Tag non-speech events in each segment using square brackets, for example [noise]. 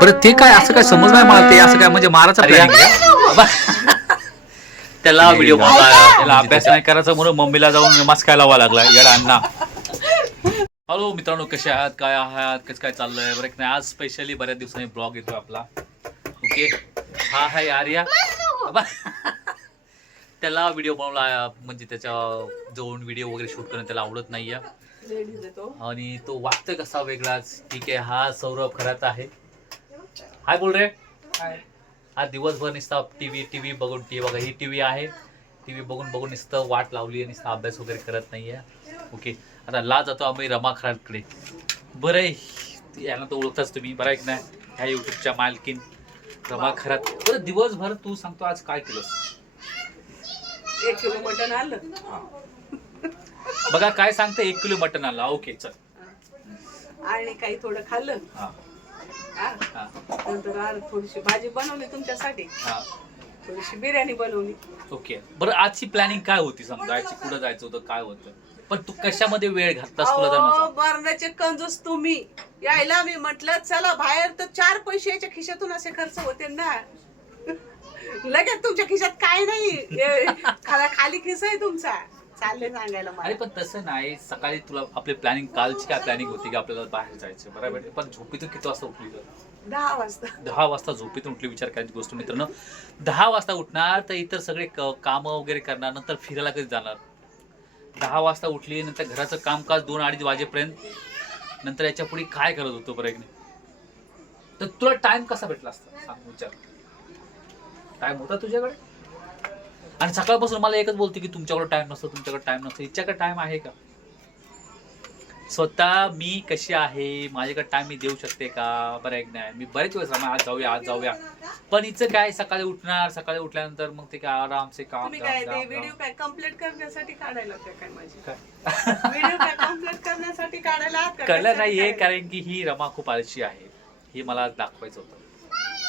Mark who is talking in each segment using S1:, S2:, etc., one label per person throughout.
S1: बरं ते काय असं काय समज नाही मला ते असं काय म्हणजे मारायचा प्लॅनिंग त्याला व्हिडिओ त्याला अभ्यास नाही करायचा म्हणून मम्मीला जाऊन मास्क काय लावा लागला येडा अण्णा. हॅलो मित्रांनो कसे आहात? काय आहात? कसं काय चाललंय? बरं की नाही आज स्पेशली बऱ्याच दिवसांनी ब्लॉग येतो आपला. ओके हा हाय आर्या. अबा. त्याला व्हिडिओ बनवला म्हणजे त्याच्याजवळ व्हिडिओ वगैरे शूट करणं त्याला आवडत नाहीये. आणि तो वागतोय कसा वेगळाच. ठीक आहे हा सौरभ खरात आहे. हाय बोल रे. हा दिवसभर नुसता टीव्ही टीव्ही बघून टीव्ही बघा. ही टीव्ही आहे. टीव्ही बघून बघून नुसतं वाट लावली आणि नुसतं अभ्यास वगैरे करत नाहीये. ओके आता ला जातो आम्ही रमा खरातकडे बरं आहे यांना तर ओळखताच तुम्ही. बरं आहे की नाही ह्या युट्यूबच्या मालकीन रमा खरात. बरं दिवसभर तू सांगतो आज काय केलंस
S2: एक किलो मटण आलं
S1: बघा काय सांगते? एक किलो मटन आला ओके चल.
S2: आणि काही थोडं खाल्लं.
S1: हा.
S2: नंतर आर थोडीशी भाजी बनवली तुमच्यासाठी.
S1: हा.
S2: थोडीशी बिर्याणी बनवली.
S1: ओके. बरं आजची प्लॅनिंग काय होती समजा? आजची कुठं जायचं होतं? काय होतं? पण तू कशामध्ये वेळ घातलास तुला जर
S2: अहो,
S1: माझा
S2: मरणाचे कंजूस तुम्ही. यायला मी म्हटलं चला बाहेर तर चार पैसे याच्या खिशातून असे खर्च होते ना. [laughs] लगेच तुमच्या खिशात काय नाही. हे खाला खाली खिसा आहे तुमचा. चालले सांगायला
S1: अरे
S2: मला
S1: पण तसं नाही. सकाळी तुला आपली प्लॅनिंग कालची काय प्लॅनिंग होती की आपल्याला बाहेर जायचं? बरोबर आहे? पण झोपेतून किती वाजता उठली
S2: दहा वाजता.
S1: दहा वाजता झोपेतून उठली विचार करायची गोष्ट मित्रांनो. दहा वाजता उठणार तर इतर सगळे क- कामं वगैरे करणार नंतर फिरायला कधी जाणार? दहा वाजता उठली नंतर घराचं कामकाज दोन अडीच वाजेपर्यंत. नंतर याच्यापुढे काय करत होतो बरं तर तुला टाइम कसा भेटला असता? सांग विचार. टाइम होता तुझ्याकडे? आणि सकाळपासून मला एकच बोलते की तुमच्याकडे टाइम नसतो तुमच्याकडे टाइम नसतो. हिच्याकडे टाइम आहे का? स्वतः मी कशी आहे? माझ्याकडे टाइम मी देऊ शकते का? बरं एक नाही. मी बरेच वेळेस आज जाऊया आज जाऊया. पण हिचं काय? सकाळी उठणार सकाळी उठल्यानंतर मग ते काय आरामसे काम
S2: तुम्ही काय
S1: काम,
S2: ते
S1: काम.
S2: व्हिडिओ काय कंप्लीट करण्यासाठी काढायला होते काय माझी?
S1: काय?
S2: व्हिडिओ काय कंप्लीट करण्यासाठी काढायला आहात का?
S1: कळलं नाहीये
S2: काढायला?
S1: कारण की ही रमा खूप आळशी आहे. ही मला आज दाखवायचं होतं.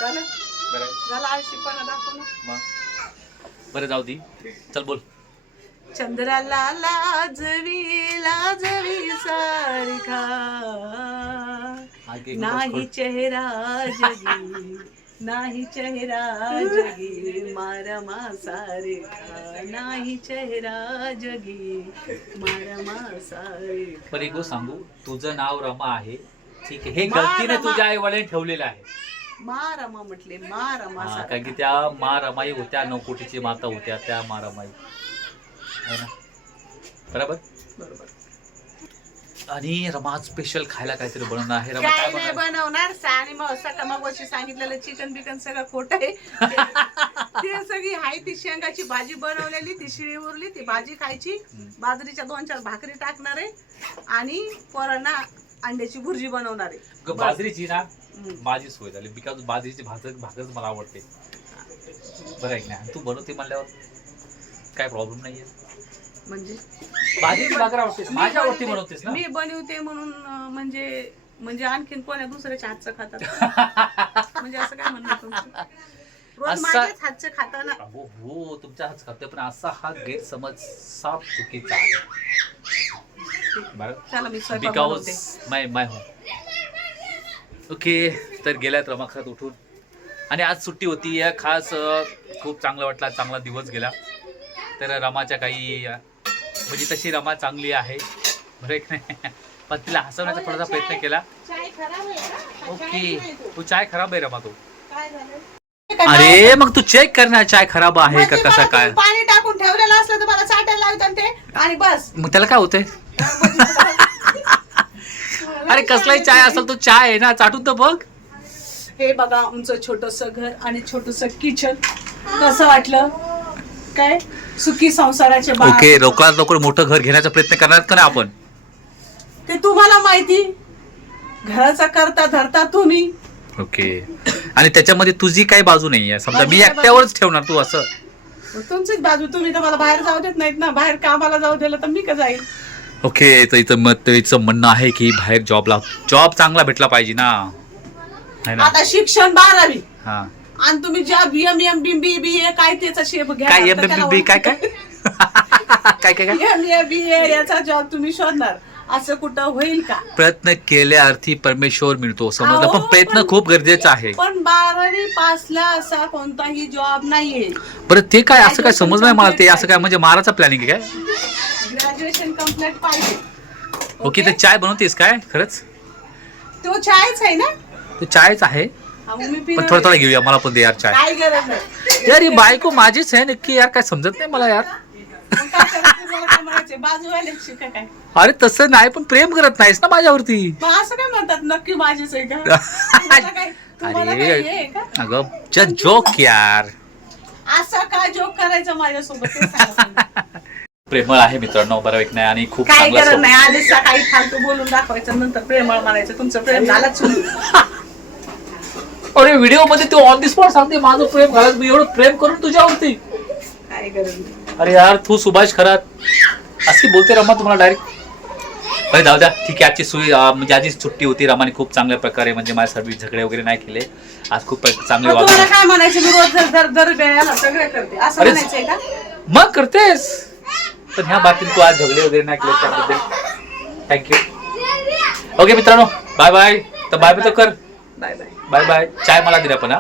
S2: झालं?
S1: बरं?
S2: झालं आळशीपणा
S1: मग? बरं जाऊ दे. चल बोल.
S2: चंद्राला लाजवी लाजवी सारखा नाही चेहरा जगी नाही चेहरा जगी मारमा सारखा नाही चेहरा जगी मारमा सारखा
S1: बरं एक गोष्ट सांगू. तुझं नाव रमा आहे. ठीक आहे. हे गलतीने. तुझ्या आई वडिलांनी ठेवलेलं आहे.
S2: मारमा म्हटले मारमा
S1: हा,
S2: सारखा
S1: कारण की त्या मा रमाई होत्या नौकोटीची माता होत्या त्या मा रमाई है ना? बरोबर?
S2: बरोबर.
S1: आणि रमा स्पेशल खायला काहीतरी बनवणार आहे. रमा
S2: काय
S1: काय
S2: नाही
S1: बनवणार?
S2: बनवणार. आणि मग वर्षी सांगितलेलं चिकन बिकन सगळं खोट आहे. [laughs] ते सगळी हाय ती शेंगाची भाजी बनवलेली ती शिळी उरली ती भाजी खायची. बाजरीच्या दोन चार भाकरी टाकणार आहे. आणि पोरांना अंड्याची भुर्जी बनवणार आहे.
S1: ग- बाजरीची ना. माझी सोय झाली बिकॉज बाजरीची भाकर भाकरच मला आवडते. बरं आहे नाही? तू बनवते म्हणल्यावर काय प्रॉब्लेम नाहीये?
S2: म्हणजे?
S1: बाजरीची भाकर आवडते.
S2: मी
S1: माझ्या आवडती
S2: बनवते-
S1: बनवतेस ना?
S2: मी बनवते म्हणून म्हणजे म्हणजे आणखीन कोण्या दुसऱ्याच्या हातचं खातात? [laughs] म्हणजे असं काय म्हणणं तुमचं? रोज
S1: असं-
S2: माझ्याच हातचं खाता ना
S1: अहो हो तुमच्या हात खाते पण असा हा गैरसमज साफ चुकीचा आहे. बरं? Because my my home okay तर गेल्यात रमाखात उठून. आणि आज सुट्टी होती या खास खूप चांगलं वाटला चांगला दिवस गेला. तर रमाच्या काही म्हणजे तशी रमा चांगली आहे. बरं की नाही? पण तिला हसवण्याचा थोडासा प्रयत्न केला. ओके
S2: तो.
S1: चाय खराब आहे रमा तू? अरे मग तू चेक कर ना चाय खराब आहे का
S2: म्हणजे
S1: कसा काय?
S2: पाणी टाकून ठेवलेलं असलं तर मला चाटायला लावतात ते. आणि बस.
S1: मग त्याला काय होतंय? अरे कसलाही चाय असेल तो चाय आहे ना चाटून तर बघ.
S2: हे बघा आमचं छोटस घर आणि छोटस किचन. कसं वाटलं? काय? सुखी संसाराचे बाळ.
S1: ओके लवकरात लवकर मोठं घर घेण्याचा प्रयत्न करणार का नाही आपण?
S2: ते तुम्हाला माहिती. घराचा करता धरता तुम्ही.
S1: ओके. आणि त्याच्यामध्ये तुझी काही बाजू नाही आहे समजा मी? एकट्यावरच ठेवणार तू असं.
S2: तुमचीच बाजू. तुम्ही तर मला बाहेर जाऊ देत नाहीत ना. बाहेर कामाला जाऊ दिलं तर मी का जाईल
S1: ओके तर इथं मत इथं म्हणणं आहे की बाहेर जॉबला जॉब चांगला भेटला पाहिजे ना. है ना?
S2: आता शिक्षण बारावी.
S1: हा.
S2: आणि तुम्ही ज्या एम एम बी बी बी ए काय त्याचा शेप घ्या
S1: काय एम बी बी काय काय? काय काय काय?
S2: एम ए बी ए याचा जॉब तुम्ही शोधणार. असं कुठं होईल का?
S1: प्रयत्न केल्या अर्थी परमेश्वर मिळतो समजलं
S2: अहो,
S1: पण प्रयत्न
S2: पण-
S1: खूप गरजेचा आहे.
S2: पण बारावी पासला असा कोणताही जॉब नाहीये.
S1: बरं ते काय असं काय समज नाही मला? ते असं काय म्हणजे माराचा प्लॅनिंग काय?
S2: ग्रॅज्युएशन कंप्लीट पाहिजे.
S1: ओके तर चाय बनवतेस काय? खरंच?
S2: तो चायच आहे ना?
S1: ते चायच आहे. पण थोडा थोडा. घेऊया मला पण दे यार चाय.
S2: काय गरज नाही.
S1: यार ही बायको माझीच आहे नक्की यार काय समजत नाही मला यार?
S2: बाजूवाल्याची का काय
S1: अरे तसं नाही पण प्रेम करत नाहीस ना माझ्यावरती.
S2: मग असं काय म्हणतात? नक्की माझीच आहे का? [laughs] तुम्हाला काय तुम्हाला काय हे आहे
S1: अरे
S2: का?
S1: अगं जस्ट जोक यार.
S2: असं काय जोक करायचं माझ्यासोबत? ते सांगा तुम्ही. [laughs]
S1: प्रेमळ आहे मित्रांनो बरं नाही आणि खूप
S2: काय
S1: चांगला
S2: गरज
S1: स्वभाव.
S2: नाही आधीच सकाळी फालतू बोलून दाखवायचं नंतर प्रेमळ म्हणायचं तुमचं प्रेम झालंच सुरू.
S1: अरे व्हिडिओमध्ये तू ऑन दी स्पॉट सांगते माझं प्रेम घालत मी एवढं प्रेम करून तुझ्यावरती.
S2: काय गरज नाही.
S1: अरे यार तू सुभाष खरात. अशी बोलते रमा तुम्हाला डायरेक्ट अरे जाऊ द्या ठीक आहे आजची अं, म्हणजे आजची सुट्टी होती रमाने खूप चांगल्या प्रकारे म्हणजे माझ्या सर्विस झगडे वगैरे नाही केले. आज खूप चांगले
S2: मग तुम्हाला
S1: वागले
S2: काय म्हणायचं मी रोज दर दर दर वेळेला सगळे करते असं
S1: अरे,
S2: म्हणायचंय का?
S1: मग करतेस. पण ह्या बाबतीत तू आज झगडे वगैरे नाही केले त्याबद्दल. थँक्यू ओके मित्रांनो बाय बाय तर बाय बाय तर कर.
S2: बाय बाय
S1: बाय बाय चाय मला दिला पण हा.